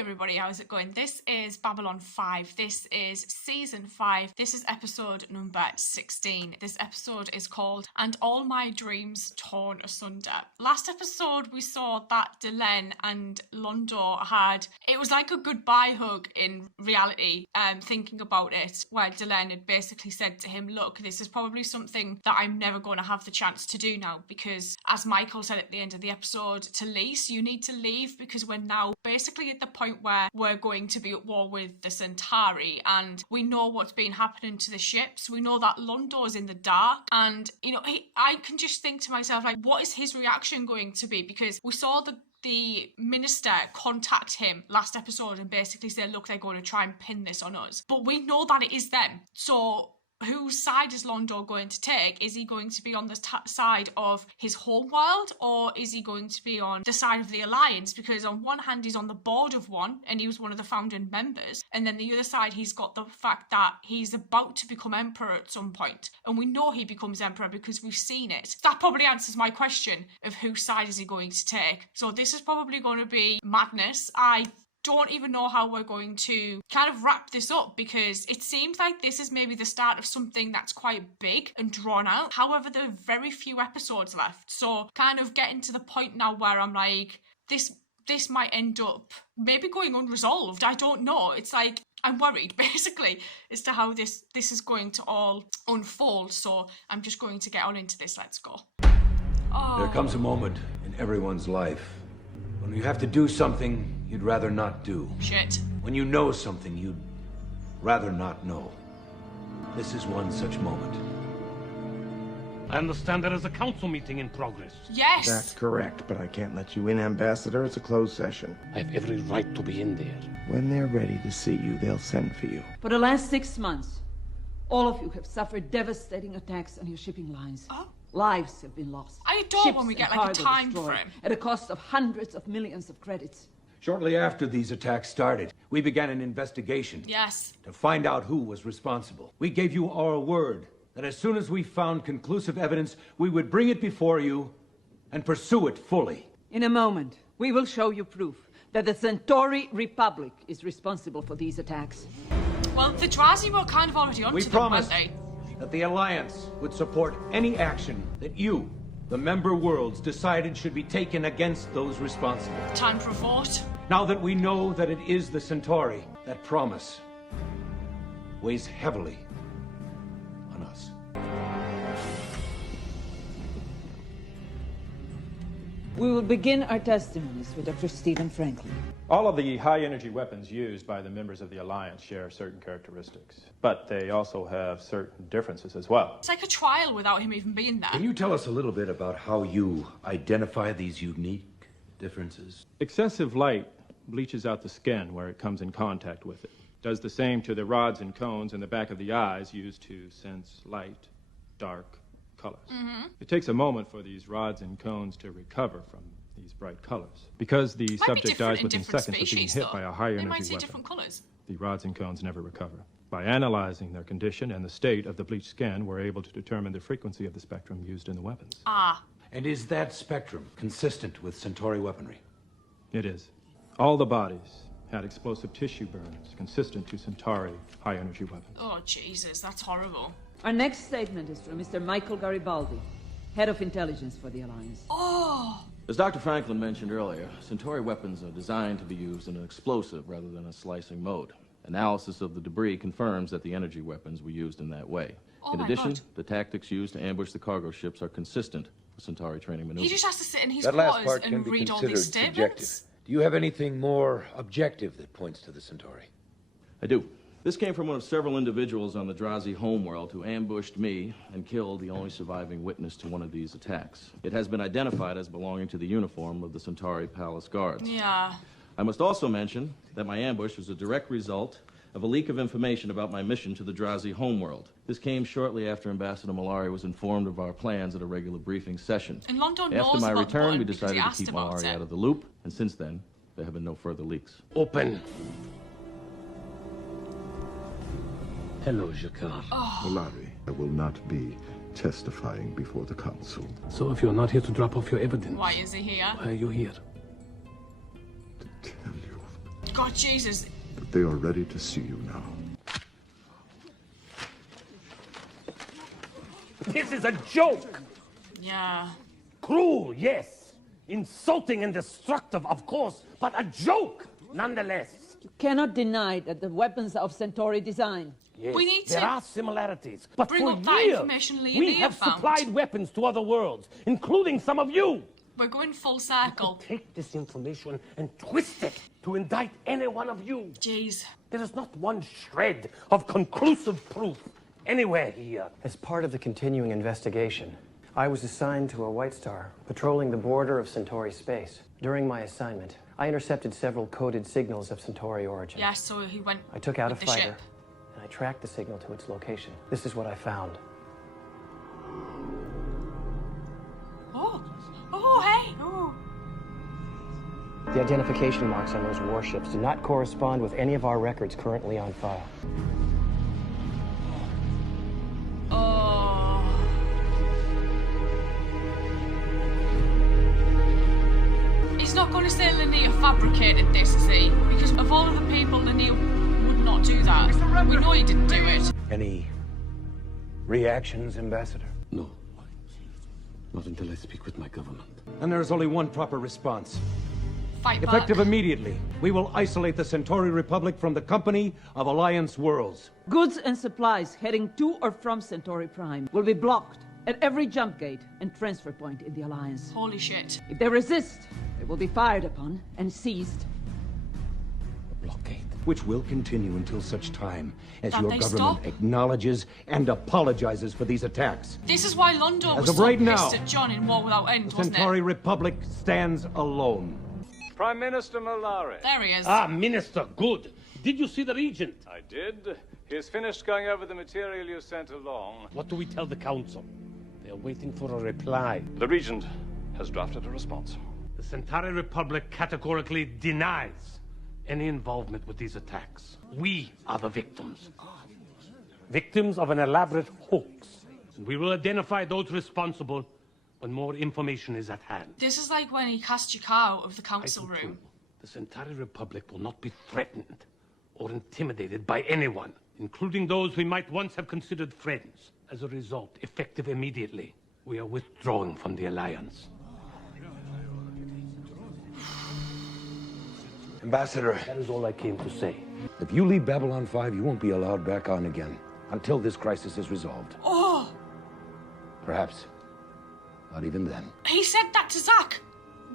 everybody, how's it going? This is Babylon 5. This is season 5. This is episode number 16. This episode is called And All My Dreams Torn Asunder. Last episode we saw that Delenn and Londo had, it was like a goodbye hug in reality, thinking about it, where Delenn had basically said to him, look, this is probably something that I'm never going to have the chance to do now, because as Michael said at the end of the episode to Lise, you need to leave because we're now basically at the point where we're going to be at war with the Centauri, and we know what's been happening to the ships. We know that Londo's in the dark, and you know, I can just think to myself, like, what is his reaction going to be? Because we saw the minister contact him last episode and basically say, look, they're going to try and pin this on us, but we know that it is them. So whose side is Londo going to take? Is he going to be on the side of his home world, or is he going to be on the side of the Alliance? Because on one hand, he's on the board of one, and he was one of the founding members. And then the other side, he's got the fact that he's about to become emperor at some point. And we know he becomes emperor because we've seen it. That probably answers my question of whose side is he going to take. So this is probably going to be madness. I don't even know how we're going to kind of wrap this up, because it seems like this is maybe the start of something that's quite big and drawn out. However, there are very few episodes left, so kind of getting to the point now where I'm like, this might end up maybe going unresolved. I don't know. It's like, I'm worried basically as to how this is going to all unfold, so I'm just going to get on into this. Let's go. There comes a moment in everyone's life when you have to do something you'd rather not do. Shit. When you know something you'd rather not know. This is one such moment. I understand there is a council meeting in progress. Yes. That's correct, but I can't let you in, Ambassador. It's a closed session. I have every right to be in there. When they're ready to see you, they'll send for you. For the last 6 months, all of you have suffered devastating attacks on your shipping lines. Oh. Lives have been lost. I adore Ships when we get and like a cargo time destroyed frame. at a cost of hundreds of millions of credits. Shortly after these attacks started, we began an investigation. Yes. To find out who was responsible. We gave you our word that as soon as we found conclusive evidence, we would bring it before you and pursue it fully. In a moment, we will show you proof that the Centauri Republic is responsible for these attacks. Well, the Drazi were kind of already onto We them, promised weren't they? that the Alliance would support any action that you, the member worlds, decided should be taken against those responsible. Time for a vote. Now that we know that it is the Centauri, that promise weighs heavily on us. We will begin our testimonies with Dr. Stephen Franklin. All of the high-energy weapons used by the members of the Alliance share certain characteristics, but they also have certain differences as well. It's like a trial without him even being there. Can you tell us a little bit about how you identify these unique differences? Excessive light bleaches out the skin where it comes in contact with it. Does the same to the rods and cones in the back of the eyes used to sense light, dark colors. It takes a moment for these rods and cones to recover from these bright colors. Because the subject dies within seconds of being hit by a high-energy They might see weapon, different colours. the rods and cones never recover. By analyzing their condition and the state of the bleached skin, we're able to determine the frequency of the spectrum used in the weapons. Ah. And is that spectrum consistent with Centauri weaponry? It is. All the bodies had explosive tissue burns consistent to Centauri high-energy weapons. Oh, Jesus, that's horrible. Our next statement is from Mr. Michael Garibaldi, Head of Intelligence for the Alliance. Oh. As Dr. Franklin mentioned earlier, Centauri weapons are designed to be used in an explosive rather than a slicing mode. Analysis of the debris confirms that the energy weapons were used in that way. Oh in my addition, God. the tactics used to ambush the cargo ships are consistent with Centauri training maneuvers. He just has to sit in his That last quarters part can and be read all considered these statements. subjective. Do you have anything more objective that points to the Centauri? I do. This came from one of several individuals on the Drazi homeworld who ambushed me and killed the only surviving witness to one of these attacks. It has been identified as belonging to the uniform of the Centauri Palace Guards. Yeah. I must also mention that my ambush was a direct result of a leak of information about my mission to the Drazi homeworld. This came shortly after Ambassador Malari was informed of our plans at a regular briefing session. And Londo knows After my about the return, we button because he decided to asked keep about Malari it. out of the loop, and since then, there have been no further leaks. Open. Hello, Jakar. Malari, I will not be testifying before the council. So if you're not here to drop off your evidence, Why is he here? why are you here? To tell you God, Jesus. But they are ready to see you now. This is a joke! Yeah. Cruel, yes. Insulting and destructive, of course, but a joke, nonetheless. You cannot deny that the weapons are of Centauri design. Yes, We need there to are similarities, but bring for up that years, information Lee and we Leah have found. supplied weapons to other worlds, including some of you. We're going full circle. Take this information and twist it to indict any one of you. Jeez. There is not one shred of conclusive proof anywhere here. As part of the continuing investigation, I was assigned to a White Star patrolling the border of Centauri space. During my assignment, I intercepted several coded signals of Centauri origin. Yeah, so he went I took out a with the fighter, ship. and I tracked the signal to its location. This is what I found. Oh. Oh, hey. Oh. The identification marks on those warships do not correspond with any of our records currently on file. Oh. He's not going to say Linnea fabricated this, is he? Because of all of the people, Linnea would not do that. We know he didn't do it. Any reactions, Ambassador? No. Not until I speak with my government. And there is only one proper response. Fight back. Effective immediately, we will isolate the Centauri Republic from the company of Alliance Worlds. Goods and supplies heading to or from Centauri Prime will be blocked at every jump gate and transfer point in the Alliance. Holy shit. If they resist, they will be fired upon and seized. Blockade. Which will continue until such time as That your they government stop? acknowledges and apologizes for these attacks. This is why Londo As was of so right pissed now, at John in War Without End, The wasn't Centauri it? Republic stands alone. Prime Minister Malari. There he is. Ah, Minister, good. Did you see the Regent? I did. He has finished going over the material you sent along. What do we tell the Council? They're waiting for a reply. The Regent has drafted a response. The Centauri Republic categorically denies any involvement with these attacks. We are the victims. Victims of an elaborate hoax. We will identify those responsible when more information is at hand. This is like when he cast your car out of the council I do room. too. The Centauri Republic will not be threatened or intimidated by anyone, including those we might once have considered friends. As a result, effective immediately, we are withdrawing from the Alliance. Ambassador, That is all I came to say. if you leave Babylon 5, you won't be allowed back on again until this crisis is resolved. Oh, Perhaps not even then. he said that to Zack.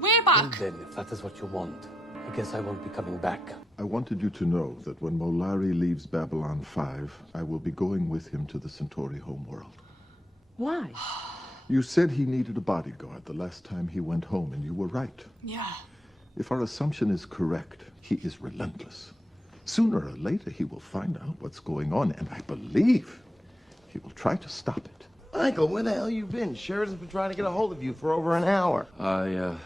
Way back. Then, if that is what you want, I guess I won't be coming back. I wanted you to know that when Molari leaves Babylon 5, I will be going with him to the Centauri homeworld. Why? You said he needed a bodyguard the last time he went home, and you were right. Yeah. If our assumption is correct, he is relentless. Sooner or later, he will find out what's going on, and I believe he will try to stop it. Michael, where the hell you been? Sheridan's been trying to get a hold of you for over an hour.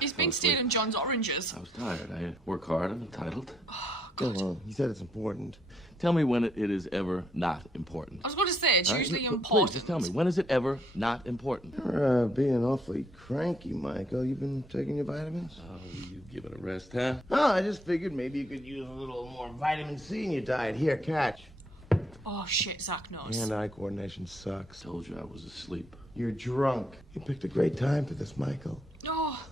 He's been stealing John's oranges. I was tired. I work hard. I'm entitled. Yeah, well, he said it's important. Tell me when it is ever not important. I was going to say, it's All right? usually Please, important. just tell me, when is it ever not important? You're being awfully cranky, Michael. You been taking your vitamins? Oh, you give it a rest, huh? Oh, I just figured maybe you could use a little more vitamin C in your diet. Here, catch. Oh, shit, Zack knows. Hand-eye coordination sucks. Told you I was asleep. You're drunk. You picked a great time for this, Michael. Oh.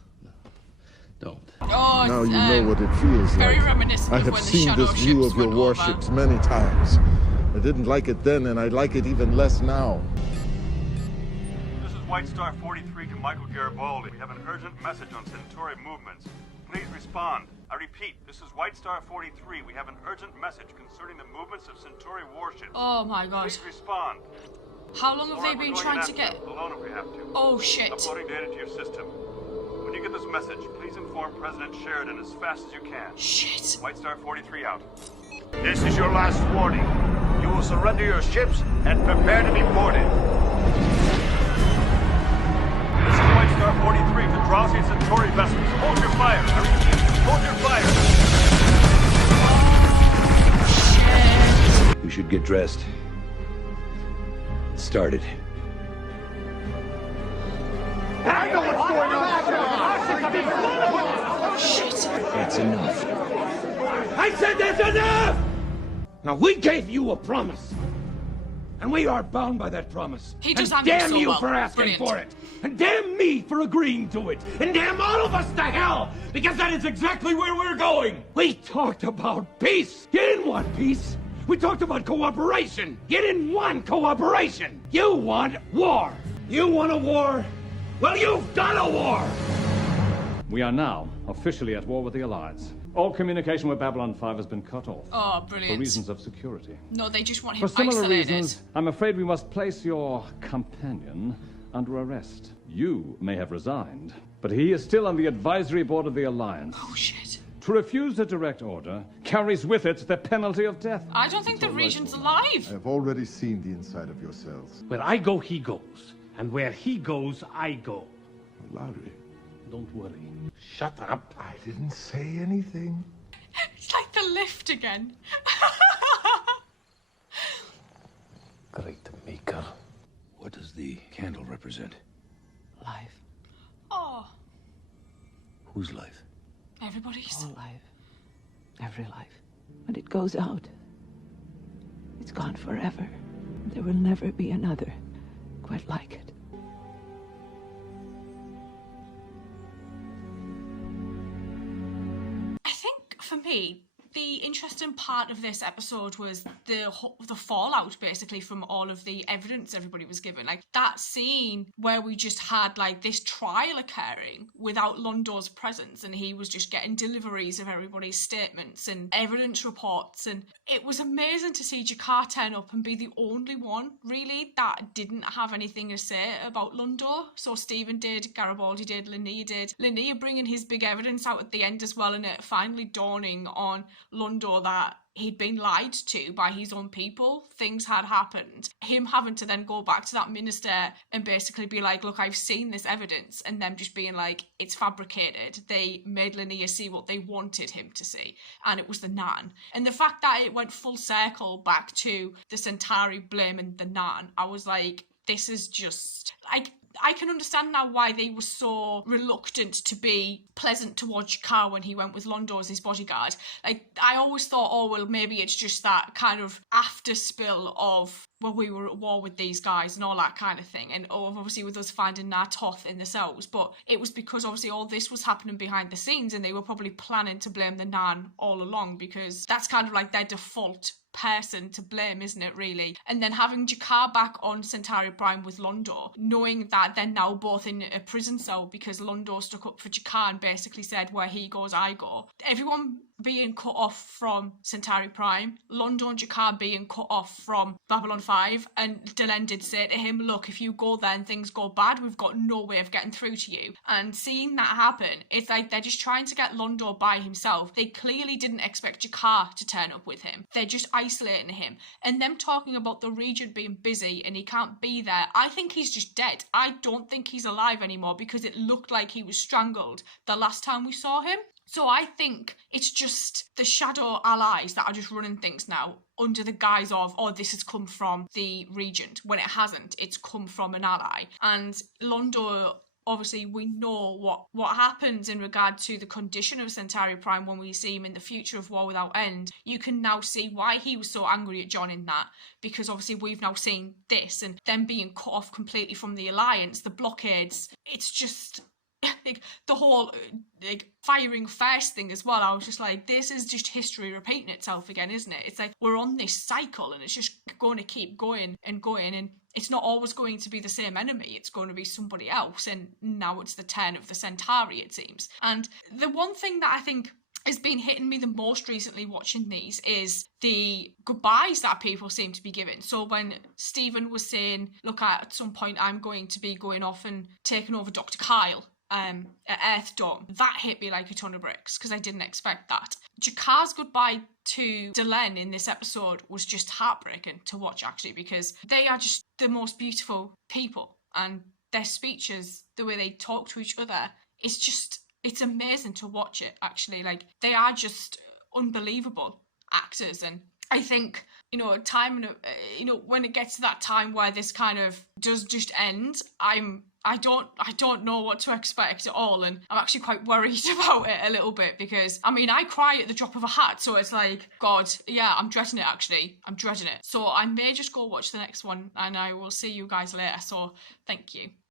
Don't. Oh, Now you know what it feels very like. reminiscent I of have when the seen Shadow this view ships of your went over. warships many times. I didn't like it then, and I like it even less now. This is White Star 43 to Michael Garibaldi. We have an urgent message on Centauri movements. Please respond. I repeat, this is White Star 43. We have an urgent message concerning the movements of Centauri warships. Oh, my God. Please respond. How long have All they right, we're been going trying in to after get... them, alone if we have to. Oh, shit. Uploading data to your system. When you get this message, please inform President Sheridan as fast as you can. Shit. White Star 43 out. This is your last warning. You will surrender your ships and prepare to be boarded. This is White Star 43 to drowsy Centauri vessels. Hold your fire. I repeat, hold your fire. You should get dressed. Started. I know what's going on. Shit. That's enough. I said that's enough! Now, we gave you a promise. And we are bound by that promise. He does and handle damn so you well. for asking Brilliant. for it. And damn me for agreeing to it. And damn all of us to hell. Because that is exactly where we're going. We talked about peace. You didn't want peace. We talked about cooperation. You didn't want cooperation. You want war. You want a war? Well, you've got a war. We are now officially at war with the Alliance. All communication with Babylon 5 has been cut off. Oh, brilliant. For reasons of security. No, they just want him For similar isolated. reasons, I'm afraid we must place your companion under arrest. You may have resigned, but he is still on the advisory board of the Alliance. Oh, shit. To refuse a direct order carries with it the penalty of death. I don't think the Regent's alive. I have already seen the inside of your cells. Where I go, he goes. And where he goes, I go. Larry. Don't worry. Shut up. I didn't say anything. It's like the lift again. Great Maker. What does the candle represent? Life. Oh, Whose life? everybody's. All life. Every life. When it goes out, it's gone forever. There will never be another quite like it. I think for me, the interesting part of this episode was the fallout, basically, from all of the evidence everybody was given. Like, that scene where we just had, like, this trial occurring without Londo's presence, and he was just getting deliveries of everybody's statements and evidence reports, and it was amazing to see Jakar turn up and be the only one, really, that didn't have anything to say about Londo. So Stephen did, Garibaldi did, Linnea did. Linnea bringing his big evidence out at the end as well, and it finally dawning on Londo that he'd been lied to by his own people. Things had happened. Him having to then go back to that minister and basically be like, look, I've seen this evidence, and them just being like, it's fabricated. They made Linnea see what they wanted him to see, and it was the Nan. And the fact that it went full circle back to the Centauri blaming the Nan, I was like, this is just, like, I can understand now why they were so reluctant to be pleasant towards Jakar when he went with Londo as his bodyguard. Like, I always thought, oh, well, maybe it's just that kind of after spill of, well, we were at war with these guys and all that kind of thing. And obviously with us finding Nartoth in the cells. But it was because obviously all this was happening behind the scenes, and they were probably planning to blame the Nan all along, because that's kind of like their default person to blame, isn't it, really? And then having Jakar back on Centauri Prime with Londo, knowing that they're now both in a prison cell because Londo stuck up for Jakar and basically said, where he goes, I go. Everyone being cut off from Centauri Prime, Londo and Jakar being cut off from Babylon 5, and Delenn did say to him, look, if you go there and things go bad, we've got no way of getting through to you. And seeing that happen, it's like they're just trying to get Londo by himself. They clearly didn't expect Jakar to turn up with him. They're just isolating him. And them talking about the Regent being busy and he can't be there, I think he's just dead. I don't think he's alive anymore, because it looked like he was strangled the last time we saw him. So I think it's just the shadow allies that are just running things now under the guise of, oh, this has come from the Regent, when it hasn't. It's come from an ally. And Londo, obviously, we know what happens in regard to the condition of Centauri Prime when we see him in the future of War Without End. You can now see why he was so angry at John in that, because obviously we've now seen this, and them being cut off completely from the Alliance, the blockades. It's just, like, the whole, like, firing first thing as well. I was just like, this is just history repeating itself again, isn't it? It's like we're on this cycle and it's just going to keep going, and it's not always going to be the same enemy. It's going to be somebody else, and now it's the turn of the Centauri, it seems. And the one thing that I think has been hitting me the most recently watching these is the goodbyes that people seem to be giving. So when Stephen was saying, look, at some point I'm going to be going off and taking over Dr. Kyle at Earth Dome, that hit me like a ton of bricks, because I didn't expect that. Jakar's goodbye to Delenn in this episode was just heartbreaking to watch, actually, because they are just the most beautiful people, and their speeches, the way they talk to each other, it's amazing to watch it, actually. Like, they are just unbelievable actors, and I think, you know, when it gets to that time where this kind of does just end, I don't know what to expect at all, and I'm actually quite worried about it a little bit, because I mean, I cry at the drop of a hat, so it's like, God, yeah, I'm dreading it. Actually, I'm dreading it. So I may just go watch the next one, and I will see you guys later. So thank you.